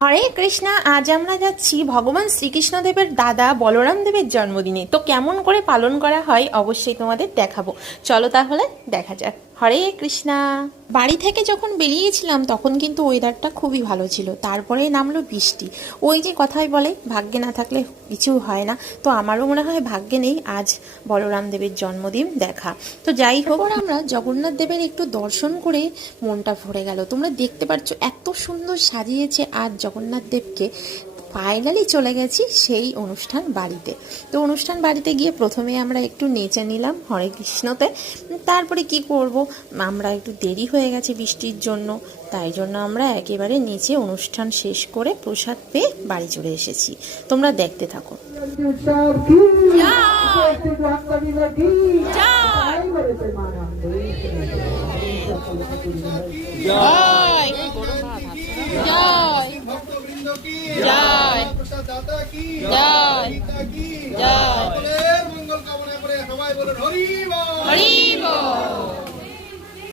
হরে কৃষ্ণা। আজ আমরা যাচ্ছি ভগবান শ্রীকৃষ্ণদেবের দাদা বলরাম দেবের জন্মদিনে। তো কেমন করে পালন করা হয় অবশ্যই তোমাদের দেখাবো। চলো তাহলে দেখা যাক। হরে কৃষ্ণা। বাড়ি থেকে যখন বেরিয়েছিলাম তখন কিন্তু ওয়েদারটা খুবই ভালো ছিল, তারপরে নামলো বৃষ্টি। ওই যে কথাই বলে ভাগ্যে না থাকলে কিছু হয় না, তো আমারও মনে হয় ভাগ্যে নেই আজ বলরাম দেবের জন্মদিন দেখা। তো যাই হোক, আমরা জগন্নাথ দেবের একটু দর্শন করে মনটা ভরে গেল। তোমরা দেখতে পাচ্ছ এত সুন্দর সাজিয়েছে আজ জগন্নাথ দেবকে। ফাইনালি চলে গেছি সেই অনুষ্ঠান বাড়িতে। তো অনুষ্ঠান বাড়িতে গিয়ে প্রথমে আমরা একটু নেচে নিলাম হরে কৃষ্ণতে। তারপরে কি করব, আমরা একটু দেরি হয়ে গেছে বৃষ্টির জন্য, তাই জন্য আমরা একেবারে নেচে অনুষ্ঠান শেষ করে প্রসাদ পেয়ে বাড়ি চলে এসেছি। তোমরা দেখতে থাকো। জয় জয় জয় মঙ্গল কামনা করে সবাই বলুন হরি বল।